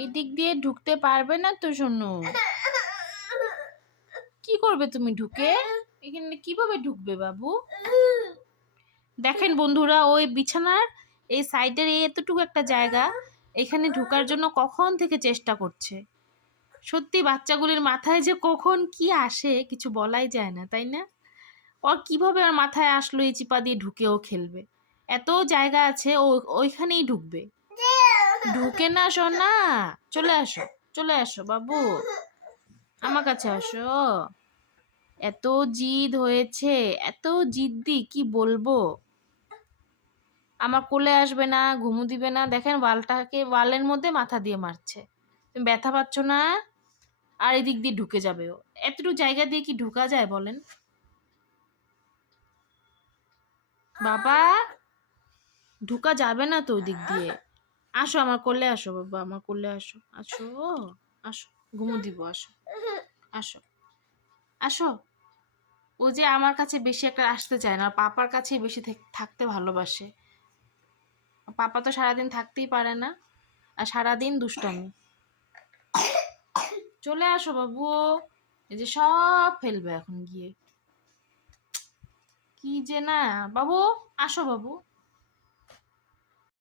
এই দিক দিয়ে ঢুকতে পারবে না তো সোনু। কি করবে তুমি ঢুকে? এখানে কিভাবে ঢুকবে বাবু? দেখেন বন্ধুরা, ওই বিছানার এই সাইডের এই এতটুকু একটা জায়গা, এখানে ঢোকার জন্য কখন থেকে চেষ্টা করছে। সত্যি বাচ্চাগুলির মাথায় যে কখন কি আসে কিছু বলাই যায় না, তাই না? ওর কিভাবে আর মাথায় আসলো এই চিপা দিয়ে ঢুকেও খেলবে? এত জায়গা আছে, ও ওইখানেই ঢুকবে। ঢুকে না সোনা, চলে আসো, চলে আসো বাবু, আমার কাছে আসো। এত জিদ হয়েছে, এত জিদ্দি কি বলবো। আমার কোলে আসবে না, ঘুমু দিবে না। দেখেন ওয়ালের মধ্যে মাথা দিয়ে মারছে। তুমি ব্যথা পাচ্ছ না? আর এদিক দিয়ে ঢুকে যাবে ও। এতটুকু জায়গা দিয়ে কি ঢুকা যায় বলেন? বাবা, ঢুকা যাবে না তো ওই দিক দিয়ে। আসো আমার কোলে আসো বাবা, আমার কোলে আসো, আসো, আসো, ঘুমু দিব, আসো, আসো, আসো। ও যে আমার কাছে বেশি একটা আসতে চায় না, পাপার কাছেই বেশি থাকতে ভালোবাসে। পাপা তো সারাদিন থাকতেই পারে না, আর সারাদিন দুষ্টামি। চলে আসো বাবু, এই যে সব ফেলবে এখন গিয়ে। কি যে না, বাবু আসো বাবু।